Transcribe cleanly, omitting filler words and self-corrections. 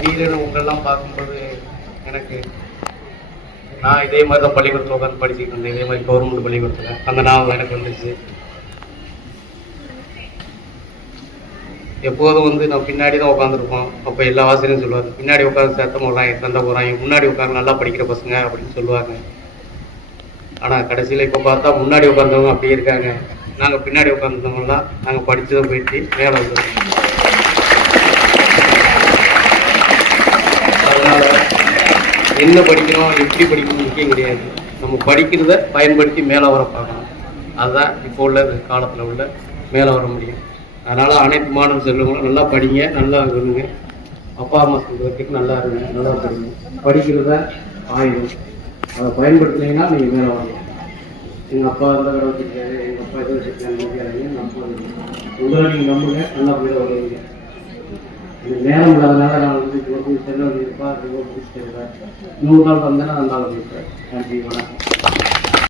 திடீர்னு உங்களெல்லாம் பார்க்கும்போது எனக்கு நான் இதே மாதிரி தான் பள்ளிக்கூடத்தில் உட்காந்து படிச்சுட்டு இருந்தேன். இதே மாதிரி கவர்மெண்ட் பள்ளிக்கூடத்தில் அந்த ஞாபகம் எனக்கு வந்துச்சு. எப்போதும் நான் பின்னாடி தான் உட்காந்துருப்போம். அப்போ எல்லா ஆசிரியரும் சொல்லுவாங்க, பின்னாடி உட்காந்து சத்தம் போடுறாங்க, சண்டை போடுறாங்க, முன்னாடி உட்காந்து நல்லா படிக்கிற பசங்க அப்படின்னு சொல்லுவாங்க. ஆனால் கடைசியில் இப்போ பார்த்தா முன்னாடி உட்காந்தவங்க அப்படியே இருக்காங்க. நாங்கள் பின்னாடி உட்காந்துருந்தவங்களாம் நாங்கள் படித்ததும் போயிட்டு மேலே வந்துருக்கோம். அதனால் என்ன படிக்கிறோம் எப்படி படிக்கணும் முக்கியம் கிடையாது. நம்ம படிக்கிறத பயன்படுத்தி மேலே வர பார்க்கணும். அதுதான் இப்போ உள்ள காலத்தில் உள்ள மேலே வர முடியும். அதனால் அனைத்து மாணவ செல்வங்களும் நல்லா படிங்க, நல்லா இருங்க. அப்பா அம்மா சொல்கிறதுக்கு நல்லா இருங்க, நல்லா படிங்க. படிக்கிறத ஆயுதம், அதை பயன்படுத்தினீங்கன்னா நீங்கள் மேலே வரலாம். எங்கள் அப்பா அந்த கடை வச்சுருக்காரு, எங்கள் அப்பா எதை வச்சுருக்காங்க நம்பிக்காதீங்க, நம்புங்க. உங்களை நீங்கள் நம்புங்க, நல்லா போய் வருவீங்க. எனக்கு நேரம் இல்லாதனால நான் செல்ல வேண்டியிருப்பா, முடிச்சுட்டு 100 நாள் வந்தேன்னா நல்லா இருப்பேன். நன்றி, வணக்கம்.